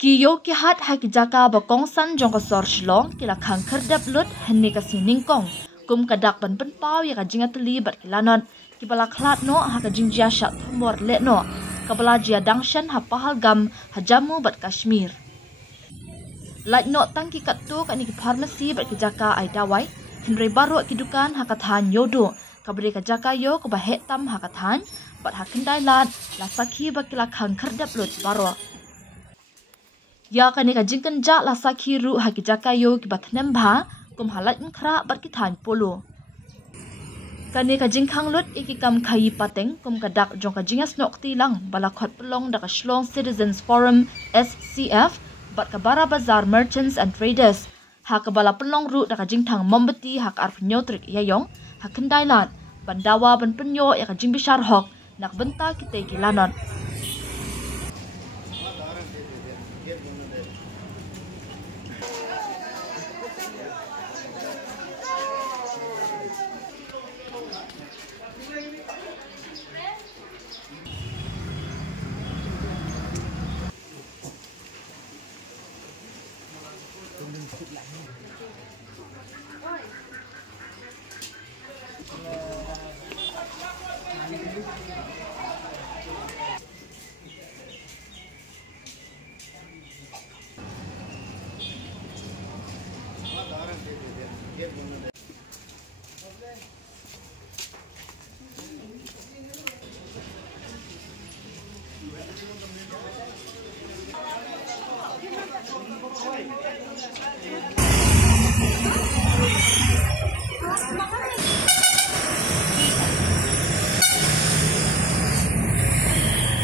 Kiyo ki hat ha ki jaka ba kong san jong ka sor shlong ki la khang khardap lut henni ka sining kong kum ka dak ban pen paw ya ka jinga tli bat ki lanon ki bala khlat no ha ka jingjia sha thumor le no ka bala jia dangshan ha pahalgam ha jammu bat Kashmir lait no tangki kat tu ka ni ki pharmacy bat ki jaka ai dawai henre baro ki dukan ha ka than yodo ka bre ka jaka yo ko ba he tam ha ka than bat ha kendai lat la sakhi ba ki la khang khardap lut baro ya kani ka jingkan ja la sakhi ru ha ki jaka yo ki batnem bha kum halat khra bat ki than polo kani ka jingkhang lut iki kam khai pateng kum ka dak jong ka jingas nok ti lang bala khot pelong da ka Shillong Citizens Forum SCF bat ka bara bazar merchants and traders ha ka bala pelong ru da ka jingthang mombati ha ka arf nyotrik ya yong ha kendai lat bandawa ban penyo ya ka jingbishar hok nak benta kite ki lanon